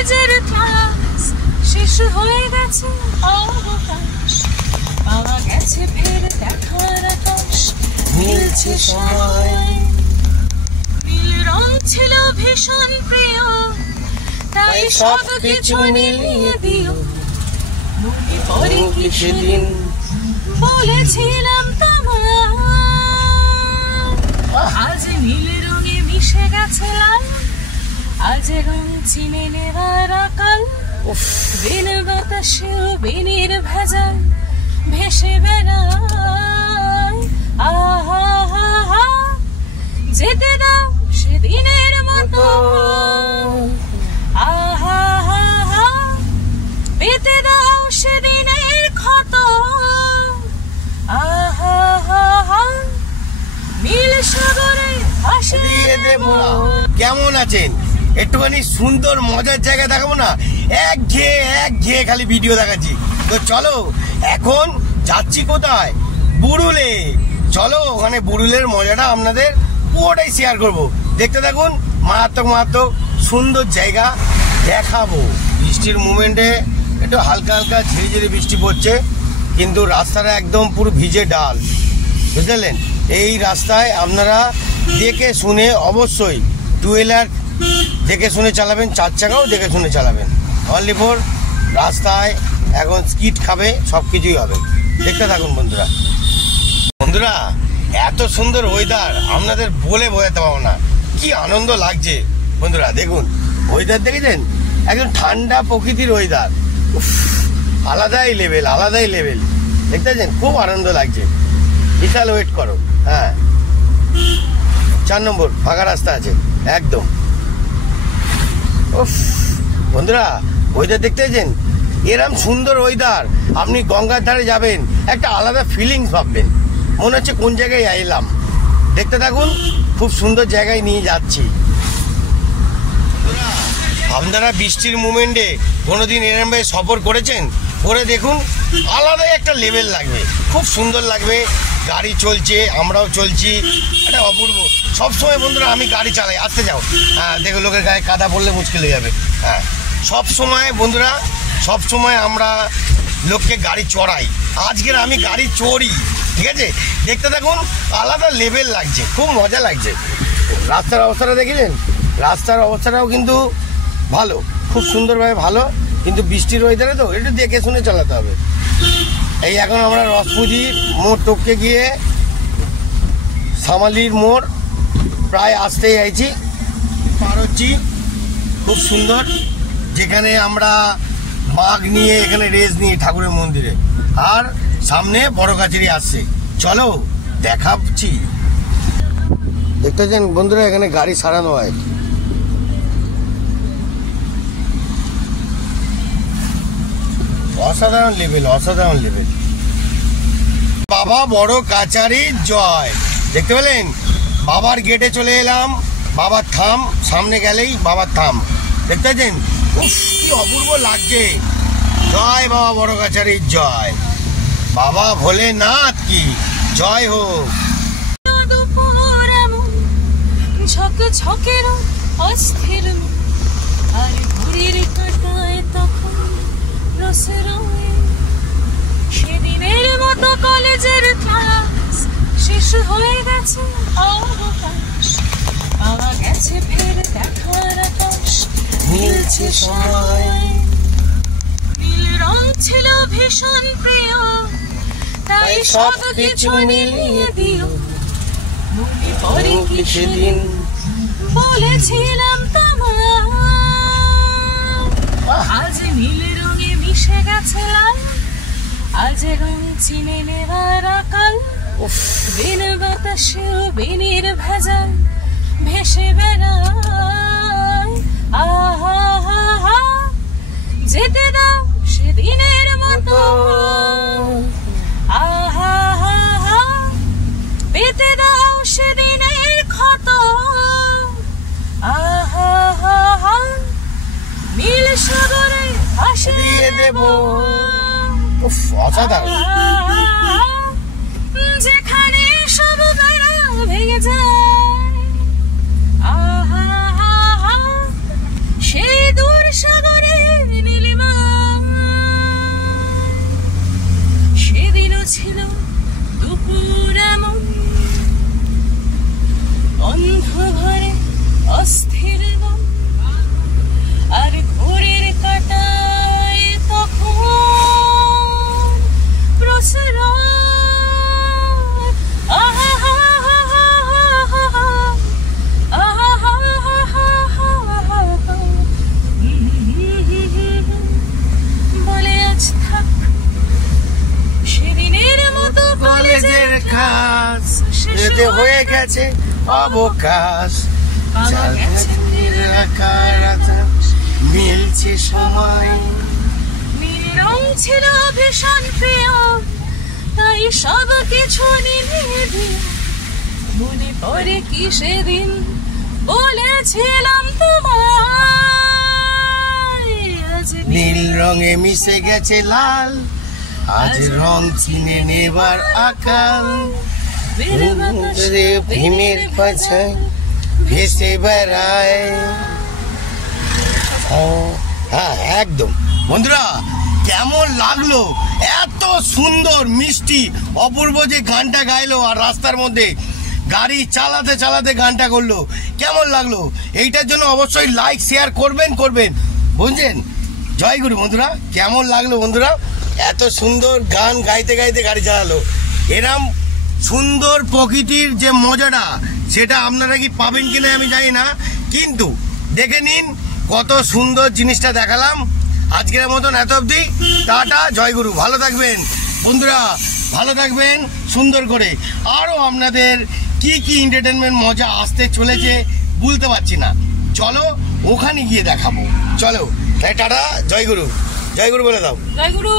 কলেজের ক্লাস শেষ হয়ে গেছে অবকাশ, পাওয়া গেছে ফের দেখার আকাশ, মিলছে সময়। নীল রং ছিল ভীষণ প্রিয়, তাই সব কিছু মিলিয়ে দিও। মনে পড়ে কি সেদিন বলেছিলাম তোমায়, আজ নীল রঙে মিশে গেছে লাল, আজ রং চিনে নেওয়ার আকাল। বিন বাতাসেও বিনের ভেজাল ভেসে বেড়ায়। আহা হা হা, যেতে দাও সেদিনের মতো। আহা হা হা, পেতে দাও সেদিনের ক্ষত। আহা হা হা, নীল সাগরে ভাসিয়ে দিয়ে দেব। কেমন আছেন? একটুখানি সুন্দর মজার জায়গা দেখাবো না? এক ঘেয়ে খালি ভিডিও দেখাচ্ছি। তো চলো এখন যাচ্ছি কোথায়? বুড়ুলে। চলো ওখানে বুড়ুলের মজাটা আপনাদের পুরোটাই শেয়ার করব। দেখতে থাকুন, মারাত্মক সুন্দর জায়গা দেখাবো। বৃষ্টির মুভমেন্টে একটু হালকা হালকা ঝিরিঝিরি বৃষ্টি পড়ছে, কিন্তু রাস্তাটা একদম পুরো ভিজে ডাল, বুঝলেন? এই রাস্তায় আপনারা দেখে শুনে অবশ্যই টু হুইলার দেখে শুনে চালাবেন, চার চাকাও দেখে শুনে চালাবেন। অনলি ফর রাস্তায় এখন স্কিড খাবে, সব কিছুই হবে। দেখতে থাকুন বন্ধুরা। বন্ধুরা এত সুন্দর ওয়েদার আপনাদের বলে বোঝাতে পারবো না, কি আনন্দ লাগছে। বন্ধুরা দেখুন ওয়েদার দেখেছেন, একদম ঠান্ডা প্রকৃতির ওয়েদার, আলাদাই লেভেল। দেখতে পাচ্ছেন, খুব আনন্দ লাগছে। বিশাল ওয়েট করো। হ্যাঁ, 4 নম্বর ফাঁকা রাস্তা আছে একদম। বন্ধুরা ওয়েদার দেখতে পাচ্ছেন, এরম সুন্দর ওয়েদার আপনি গঙ্গার ধারে যাবেন, একটা আলাদা ফিলিংস ভাববেন, মনে হচ্ছে কোন জায়গায় এলাম। দেখতে থাকুন, খুব সুন্দর জায়গায় নিয়ে যাচ্ছি। আপনারা বৃষ্টির মুভমেন্টে কোনোদিন এরমভাবে সফর করেছেন? করে দেখুন, আলাদাই একটা লেভেল লাগবে, খুব সুন্দর লাগবে। গাড়ি চলছে, আমরাও চলছি, এটা অপূর্ব। সবসময় বন্ধুরা আমি গাড়ি চালাই, আসতে যাও। হ্যাঁ দেখো, লোকের গায়ে কাদা পড়লে মুশকিল হয়ে যাবে। হ্যাঁ, সবসময় বন্ধুরা, সবসময় আমরা লোককে গাড়ি চড়াই, আজকের আমি গাড়ি চড়ি। ঠিক আছে, দেখতে থাকুন, আলাদা লেভেল লাগছে, খুব মজা লাগছে। রাস্তার অবস্থাটা দেখেছেন? রাস্তার অবস্থাটাও কিন্তু ভালো, খুব সুন্দরভাবে ভালো, কিন্তু বৃষ্টির ওয়েদারে তো একটু দেখে শুনে চালাতে হবে। এই এখন আমরা রসপুজি মোড় টপকে গিয়ে সামালির মোড় প্রায় আসতেই আইছি, পার হচ্ছি। খুব সুন্দর, যেখানে আমরা বাঘ নিয়ে এখানে রেস নিয়ে ঠাকুরের মন্দিরে, আর সামনে বড় কাছারি আসছে। চলো দেখাচ্ছি। দেখতে পাচ্ছেন বন্ধুরা, এখানে গাড়ি সারানো হয়। অসাধারণ লেভেল। বাবা বড় কাছারি জয়। দেখতে পেলেন, বাবার গেটে চলে এলাম। বাবার থাম, সামনে গেলেই বাবার থাম। দেখতে পাচ্ছেন, কি অপূর্ব লাগছে। জয় বাবা বড় কাছারি জয়। বাবা ভোলেনাথ কি জয় হোক। ঝকঝকের অস্থির আর ঘুরির কাটায় তখন সেদিনের মতো কলেজের ক্লাস শেষ হয়ে গেছে অবকাশ, পাওয়া গেছে ফের দেখার আকাশ, মিলছে সময়। নীল রং ছিল ভীষণ প্রিয়, তাই সব কিছু মিলিয়ে দিও। মনে পড়ে কি সেদিন বলেছিলাম তোমায়, আজ নীল রঙে মিশে গেছে লাল, আজ রং চিনে নেওয়ার আকাল। বিন বাতাসেও বিনের ভেজাল ভেসে বেড়ায়। আহা হা হা, যেতে দাও সেদিনের মতো। আহা হা হা, পেতে দাও সেদিনের ক্ষত। আহা হা হা, নীল সাগরে ভাসিয়ে দেব। অসাধারণ, যেখানে সব বেড়া ভেঙে যায়। আহা হা হা, সেই দূর সাগর গেছে অবকাশ, পাওয়া গেছে মিলছে সময়। নীল রং ছিল ভীষণ প্রিয়, তাই সব কিছু নিয়ে দিই। মনে পড়ে কি সেদিন বলেছিলাম তোমায়, আজ নীল রঙে মিশে গেছে লাল, আজ রং চিনে নেবার আকাল। ভীমের পাছায় ভেসে বেড়ায়। হ্যাঁ একদম। বন্ধুরা কেমন লাগলো? এত সুন্দর মিষ্টি অপূর্ব যে গানটা গাইলো, আর রাস্তার মধ্যে গাড়ি চালাতে চালাতে গানটা করলো, কেমন লাগলো? এইটার জন্য অবশ্যই লাইক শেয়ার করবেন বুঝছেন? জয়গুরু বন্ধুরা, কেমন লাগলো বন্ধুরা? এত সুন্দর গান গাইতে গাইতে গাড়ি চালালো। এরম সুন্দর প্রকৃতির যে মজাটা, সেটা আপনারা কি পাবেন কিনা আমি জানি না, কিন্তু দেখে নিন কত সুন্দর জিনিসটা দেখালাম। আজকের মতন এত অবধি, টাটা, জয়গুরু। ভালো থাকবেন বন্ধুরা, ভালো থাকবেন সুন্দর করে। আরও আপনাদের কি কি এন্টারটেনমেন্ট মজা আসতে চলেছে বলতে পারছি না, চলো ওখানে গিয়ে দেখাবো। চলো তাই টাটা, জয়গুরু। জয়গুরু বলে দাও। জয়গুরু।